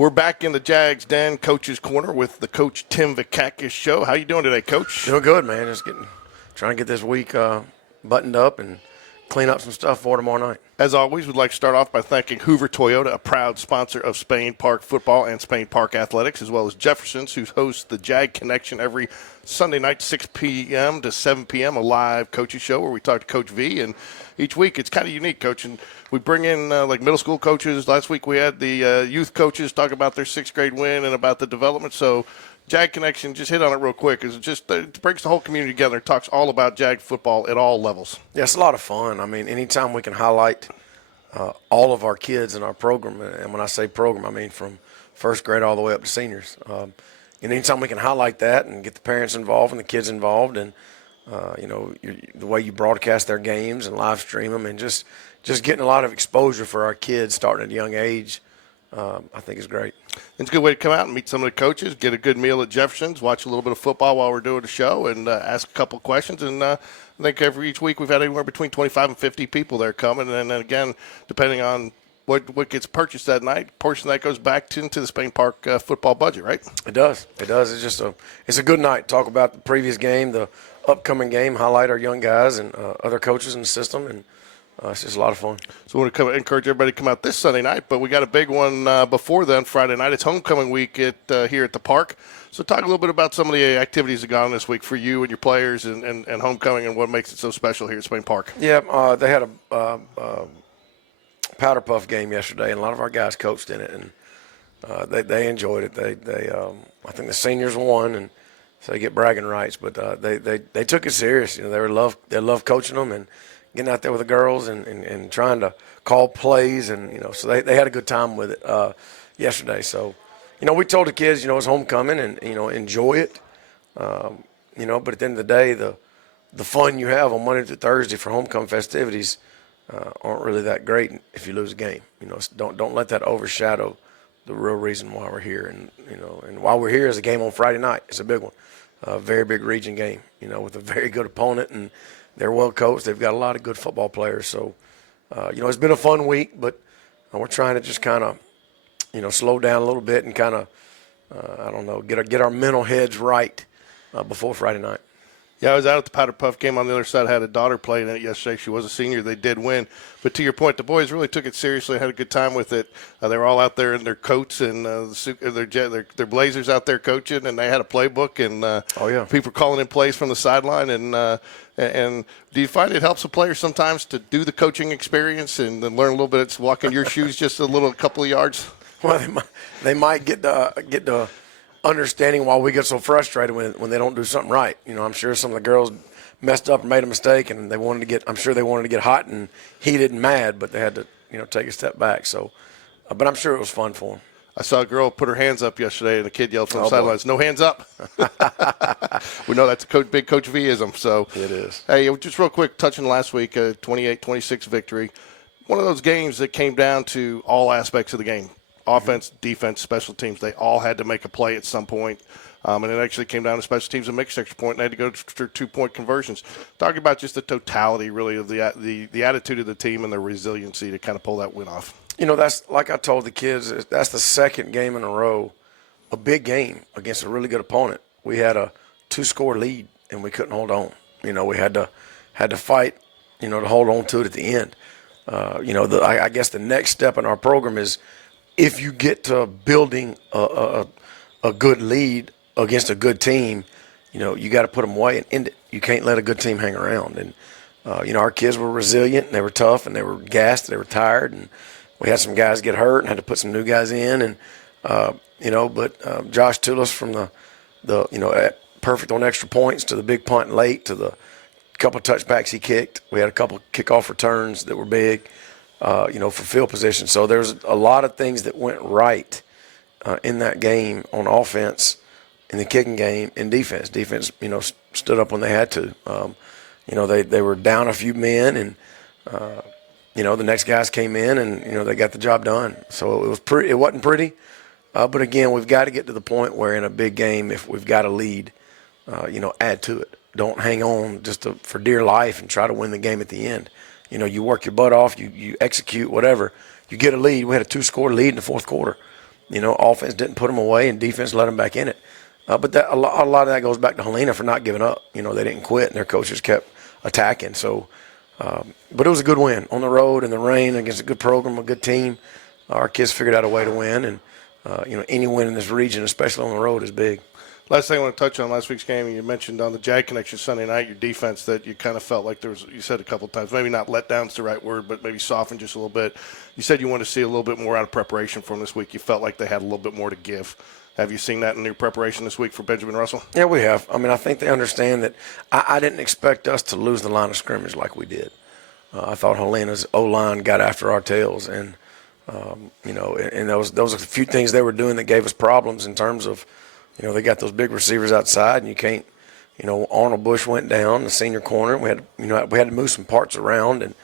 We're back in the Jags Den Coach's Corner with the Coach Tim Vakakes show. How you doing today, Coach? Doing good, man. Trying to get this week buttoned up and clean up some stuff for tomorrow night. As always, we'd like to start off by thanking Hoover Toyota, a proud sponsor of Spain Park football and Spain Park athletics, as well as Jefferson's, who hosts the Jag Connection every Sunday night, 6 p.m. to 7 p.m., a live coaches show where we talk to Coach V. And each week it's kind of unique, Coach. And we bring in like middle school coaches. Last week we had the youth coaches talk about their sixth grade win and about the development. So Jag Connection, just hit on it real quick. It brings the whole community together. It talks all about Jag football at all levels. Yeah, it's a lot of fun. I mean, anytime we can highlight all of our kids in our program, and when I say program, I mean from first grade all the way up to seniors. And anytime we can highlight that and get the parents involved and the kids involved, and the way you broadcast their games and live stream them, and just getting a lot of exposure for our kids starting at a young age, I think is great. It's a good way to come out and meet some of the coaches, get a good meal at Jefferson's, watch a little bit of football while we're doing the show, and ask a couple questions. And I think each week we've had anywhere between 25 and 50 people there coming. And then again, depending on what gets purchased that night, portion of that goes back into the Spain Park football budget, right? It does. It does. It's a good night. Talk about the previous game, the upcoming game, highlight our young guys and other coaches in the system, and it's just a lot of fun. So we want to encourage everybody to come out this Sunday night, but we got a big one before then, Friday night. It's homecoming week here at the park. So talk a little bit about some of the activities that got on this week for you and your players and homecoming and what makes it so special here at Spain Park. Yeah, they had a PowderPuff game yesterday, and a lot of our guys coached in it, and they enjoyed it. I think the seniors won, and so they get bragging rights. But they took it serious. You know, they love coaching them and getting out there with the girls and trying to call plays, and so they had a good time with it yesterday. So we told the kids it's homecoming and enjoy it. But at the end of the day, the fun you have on Monday through Thursday for homecoming festivities aren't really that great if you lose a game. Don't let that overshadow the real reason why we're here. And while we're here is a game on Friday night. It's a big one, a very big region game. With a very good opponent, and they're well coached. They've got a lot of good football players. So it's been a fun week, but we're trying to just kind of slow down a little bit and kind of get our mental heads right before Friday night. Yeah, I was out at the PowderPuff game on the other side. I had a daughter playing in it yesterday. She was a senior. They did win. But to your point, the boys really took it seriously, had a good time with it. They were all out there in their coats and their blazers out there coaching, and they had a playbook. And people calling in plays from the sideline. And do you find it helps a player sometimes to do the coaching experience and then learn a little bit, it's walk in your shoes just a couple of yards? Well, they might get the understanding why we get so frustrated when they don't do something right. I'm sure some of the girls messed up and made a mistake, and I'm sure they wanted to get hot and heated and mad, but they had to, take a step back. So, but I'm sure it was fun for them. I saw a girl put her hands up yesterday, and a kid yelled from the sidelines, "No hands up!" We know that's a big Coach V-ism. So it is. Hey, just real quick, touching last week, 28-26 victory. One of those games that came down to all aspects of the game. Offense, defense, special teams, they all had to make a play at some point. And it actually came down to special teams and mixed extra point, and they had to go to 2-point conversions. Talking about just the totality, really, of the attitude of the team and their resiliency to kind of pull that win off. That's like I told the kids, that's the second game in a row, a big game against a really good opponent. We had a 2-score lead, and we couldn't hold on. We had to fight, to hold on to it at the end. I guess the next step in our program is, if you get to building a good lead against a good team, you got to put them away and end it. You can't let a good team hang around. And, our kids were resilient, and they were tough, and they were gassed, they were tired. And we had some guys get hurt and had to put some new guys in. And, but Josh Toulis from the perfect on extra points to the big punt late to the couple of touchbacks he kicked. We had a couple of kickoff returns that were big. For field position. So there's a lot of things that went right in that game on offense, in the kicking game, in defense. Defense, stood up when they had to. They were down a few men, and the next guys came in, and they got the job done. So it wasn't pretty, but again, we've got to get to the point where in a big game, if we've got a lead, add to it. Don't hang on just for dear life and try to win the game at the end. You work your butt off, you execute, whatever. You get a lead. We had a 2-score lead in the fourth quarter. offense didn't put them away and defense let them back in it. But a lot of that goes back to Helena for not giving up. They didn't quit, and their coaches kept attacking. So, but it was a good win on the road in the rain against a good program, a good team. Our kids figured out a way to win, and any win in this region, especially on the road, is big. Last thing I want to touch on last week's game, you mentioned on the Jag Connection Sunday night, your defense, that you kind of felt like there was, you said a couple of times, maybe not let down's the right word, but maybe softened just a little bit. You said you wanted to see a little bit more out of preparation from this week. You felt like they had a little bit more to give. Have you seen that in your preparation this week for Benjamin Russell? Yeah, we have. I mean, I think they understand that I didn't expect us to lose the line of scrimmage like we did. I thought Helena's O-line got after our tails, and and those are a few things they were doing that gave us problems in terms of, they got those big receivers outside, and you can't, Arnold Bush went down, the senior corner. We had, we had to move some parts around, and,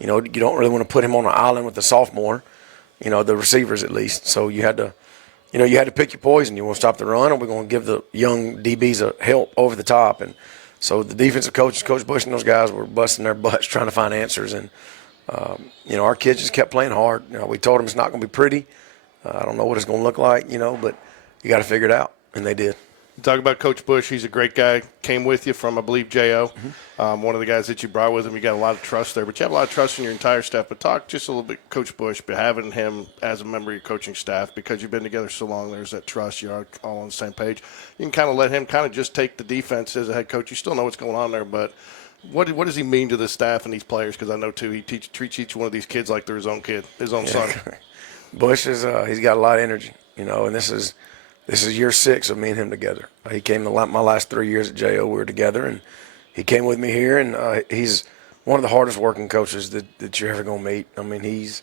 you don't really want to put him on an island with the sophomore, the receivers at least. So you had to, you had to pick your poison. You want to stop the run, or we're going to give the young DBs a help over the top. And so the defensive coaches, Coach Bush and those guys, were busting their butts trying to find answers. And, our kids just kept playing hard. We told them it's not going to be pretty. I don't know what it's going to look like, but you got to figure it out. And they did. Talk about Coach Bush. He's a great guy. Came with you from, I believe, J.O. One of the guys that you brought with him. You got a lot of trust there. But you have a lot of trust in your entire staff. But talk just a little bit, Coach Bush, but having him as a member of your coaching staff, because you've been together so long, there's that trust. You're all on the same page. You can kind of let him kind of just take the defense as a head coach. You still know what's going on there, but what does he mean to the staff and these players? Because I know, too, he treats each one of these kids like they're his own kid, his own son. Bush is he's got a lot of energy, and this is year 6 of me and him together. He came my last 3 years at JO. We were together, and he came with me here, and he's one of the hardest working coaches that you're ever going to meet. I mean, he's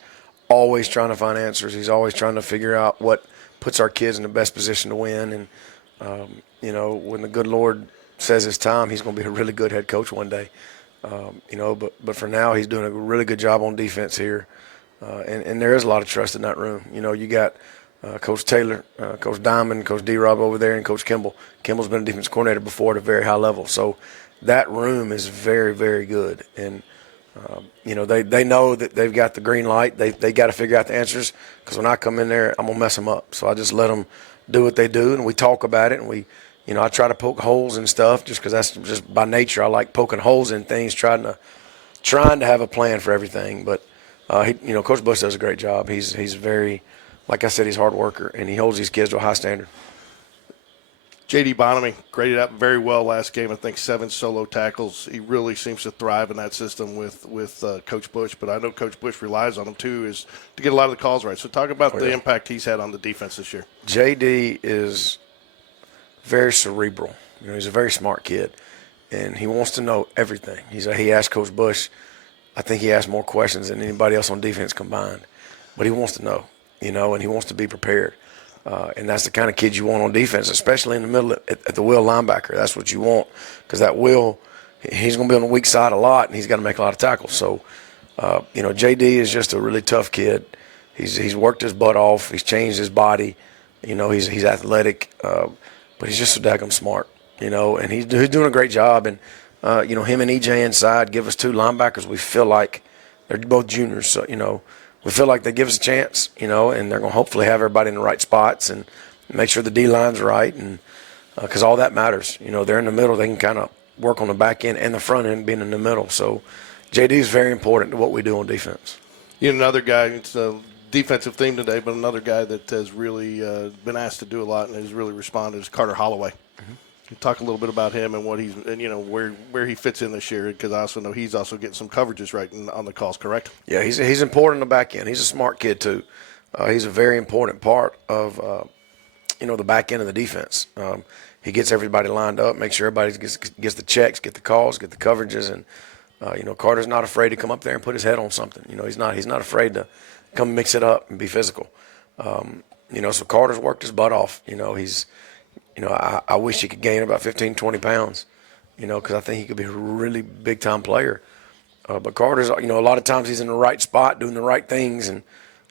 always trying to find answers. He's always trying to figure out what puts our kids in the best position to win. And, when the good Lord says it's time, he's going to be a really good head coach one day. But for now, he's doing a really good job on defense here. And there is a lot of trust in that room. You got Coach Taylor, Coach Diamond, Coach D-Rob over there, and Coach Kimball. Kimball's been a defense coordinator before at a very high level. So that room is very, very good. And, they know that they've got the green light. They got to figure out the answers, because when I come in there, I'm going to mess them up. So I just let them do what they do, and we talk about it. And I try to poke holes and stuff just because that's just by nature. I like poking holes in things, trying to have a plan for everything. But, Coach Bush does a great job. He's very – like I said, he's a hard worker, and he holds these kids to a high standard. J.D. Bonamy graded out very well last game. I think 7 solo tackles. He really seems to thrive in that system with Coach Bush. But I know Coach Bush relies on him, too, is to get a lot of the calls right. So talk about the impact he's had on the defense this year. J.D. is very cerebral. He's a very smart kid, and he wants to know everything. He asked Coach Bush, I think he asked more questions than anybody else on defense combined. But he wants to know. And he wants to be prepared. And that's the kind of kid you want on defense, especially in the middle at the will linebacker. That's what you want, because that will, he's going to be on the weak side a lot, and he's got to make a lot of tackles. So, J.D. is just a really tough kid. He's worked his butt off. He's changed his body. He's athletic, but he's just so daggum smart, and he's doing a great job. And, him and E.J. inside give us 2 linebackers. We feel like they're both juniors, so, we feel like they give us a chance, and they're going to hopefully have everybody in the right spots and make sure the D-line's right, and because all that matters. They're in the middle. They can kind of work on the back end and the front end being in the middle. So J.D. is very important to what we do on defense. Another guy, it's a defensive theme today, but another guy that has really been asked to do a lot and has really responded is Carter Holloway. Talk a little bit about him and what he's, and where he fits in this year, because I also know he's also getting some coverages right on the calls, correct? Yeah, he's important in the back end. He's a smart kid too. He's a very important part of the back end of the defense. He gets everybody lined up, makes sure everybody gets the checks, get the calls, get the coverages, and Carter's not afraid to come up there and put his head on something. He's not afraid to come mix it up and be physical. So Carter's worked his butt off. I wish he could gain about 15, 20 pounds, because I think he could be a really big-time player. But Carter's, a lot of times he's in the right spot doing the right things, and,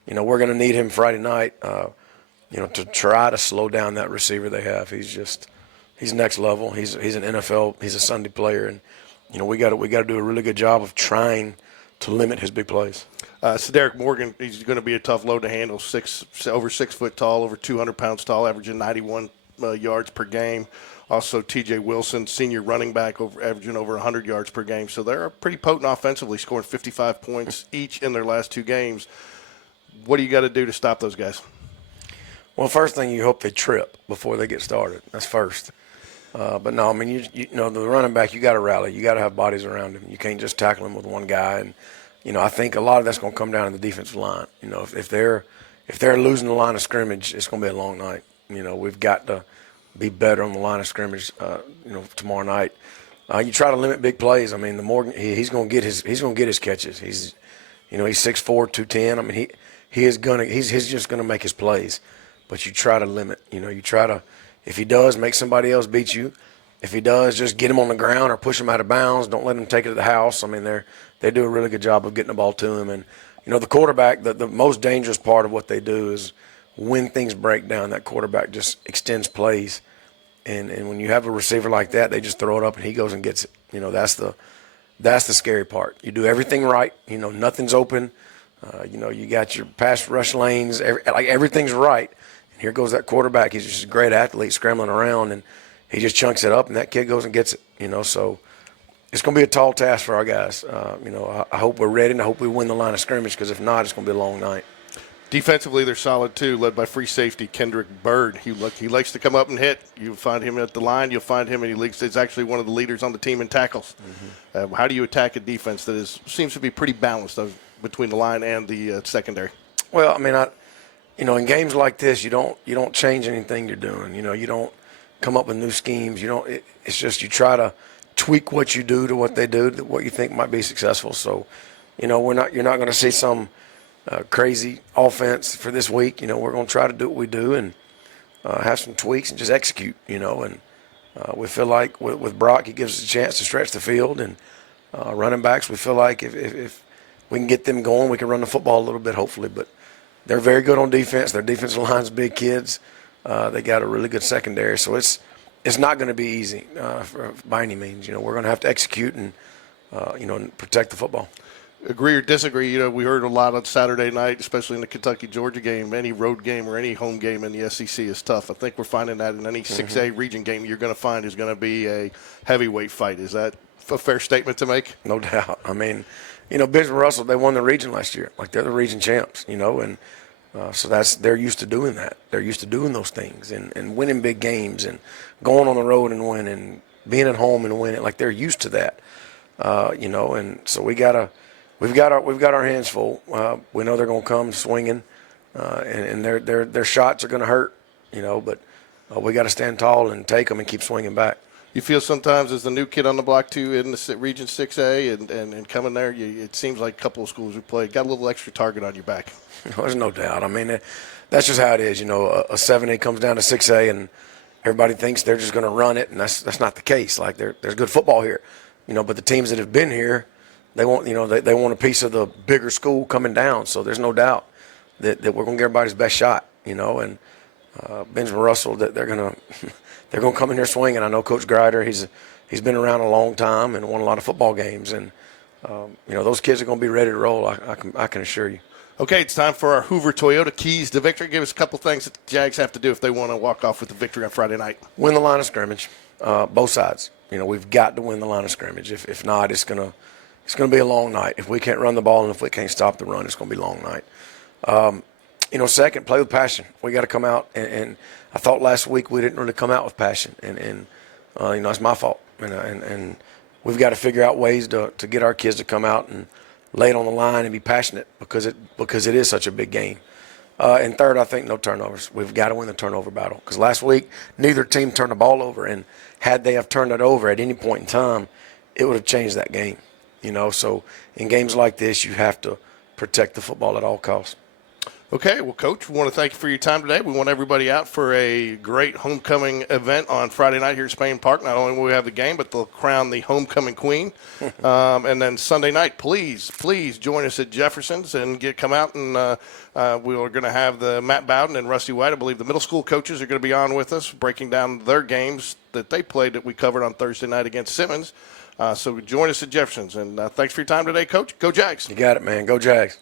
we're going to need him Friday night, to try to slow down that receiver they have. He's next level. He's an NFL, he's a Sunday player, and, we got to do a really good job of trying to limit his big plays. Cedric Morgan, he's going to be a tough load to handle. Over 6 foot tall, over 200 pounds tall, averaging 91 yards per game. Also, T.J. Wilson, senior running back, averaging over 100 yards per game. So they're pretty potent offensively, scoring 55 points each in their last 2 games. What do you got to do to stop those guys? Well, first thing, you hope they trip before they get started. That's first. But no, I mean, you know, the running back, you got to rally. You got to have bodies around him. You can't just tackle him with one guy. And you know, I think a lot of that's going to come down to the defensive line. You know, if they're losing the line of scrimmage, it's going to be a long night. You know, we've got to be better on the line of scrimmage. You know, tomorrow night. You try to limit big plays. I mean, the more he's going to get his catches. He's 6'4", 210. I mean, he's just going to make his plays. But you try to limit. You know, you try to, if he does, make somebody else beat you. If he does, just get him on the ground or push him out of bounds. Don't let him take it to the house. I mean, they do a really good job of getting the ball to him. And, you know, the quarterback, the most dangerous part of what they do is when things break down, that quarterback just extends plays. And when you have a receiver like that, they just throw it up and he goes and gets it. You know, that's the scary part. You do everything right. You know, nothing's open. You know, you got your pass rush lanes. Everything's right. And here goes that quarterback. He's just a great athlete scrambling around, and he just chunks it up, and that kid goes and gets it. You know, so it's going to be a tall task for our guys. You know, I hope we're ready, and I hope we win the line of scrimmage, because if not, it's going to be a long night. Defensively, they're solid too, led by free safety Kendrick Bird. He likes to come up and hit. You find him at the line. You'll find him, and he's actually one of the leaders on the team in tackles. Mm-hmm. How do you attack a defense that seems to be pretty balanced between the line and the secondary? Well, I mean, you know, in games like this, you don't change anything you're doing. You know, you don't come up with new schemes. You don't. It's just you try to tweak what you do to what they do, to what you think might be successful. So, you know, you're not going to see some crazy offense for this week. You know, we're going to try to do what we do and have some tweaks and just execute. You know, and we feel like with Brock, he gives us a chance to stretch the field, and running backs, we feel like if we can get them going, we can run the football a little bit, hopefully. But they're very good on defense. Their defensive line's big kids. They got a really good secondary, so it's not going to be easy by any means. You know, we're going to have to execute and you know, protect the football. Agree or disagree? You know, we heard a lot on Saturday night, especially in the Kentucky-Georgia game. Any road game or any home game in the SEC is tough. I think we're finding that in any 6A region game you're going to find is going to be a heavyweight fight. Is that a fair statement to make? No doubt. I mean, you know, Benjamin Russell, they won the region last year. Like, they're the region champs, you know, and so they're used to doing that. They're used to doing those things and winning big games and going on the road and winning, being at home and winning. Like, they're used to that, you know. And so we've got our hands full. We know they're going to come swinging, and their shots are going to hurt, you know. But we got to stand tall and take them and keep swinging back. You feel sometimes as the new kid on the block too in the Region 6A and coming there, it seems like a couple of schools we played got a little extra target on your back. There's no doubt. I mean, that's just how it is. You know, a 7A comes down to 6A, and everybody thinks they're just going to run it, and that's not the case. Like, there's good football here, you know. But the teams that have been here, they want a piece of the bigger school coming down. So there's no doubt that we're going to give everybody's best shot, you know. And Benjamin Russell, that they're going to come in here swinging. I know Coach Grider, he's been around a long time and won a lot of football games, and you know, those kids are going to be ready to roll. I can assure you. Okay, it's time for our Hoover Toyota keys to victory. Give us a couple things that the Jags have to do if they want to walk off with the victory on Friday night. Win the line of scrimmage, both sides. You know, we've got to win the line of scrimmage. If not, it's gonna be a long night. If we can't run the ball and if we can't stop the run, it's going to be a long night. You know, second, play with passion. We got to come out, and I thought last week we didn't really come out with passion, and you know, it's my fault. And we've got to figure out ways to get our kids to come out and lay it on the line and be passionate because it is such a big game. And third, I think no turnovers. We've got to win the turnover battle because last week neither team turned the ball over, and had they have turned it over at any point in time, it would have changed that game. You know, so in games like this, you have to protect the football at all costs. Okay, well, Coach, we want to thank you for your time today. We want everybody out for a great homecoming event on Friday night here at Spain Park. Not only will we have the game, but they'll crown the homecoming queen. And then Sunday night, please join us at Jefferson's and come out. And we are going to have the Matt Bowden and Rusty White. I believe the middle school coaches are going to be on with us, breaking down their games that they played that we covered on Thursday night against Simmons. So join us at Jefferson's. And thanks for your time today, Coach. Go Jags. You got it, man. Go Jags.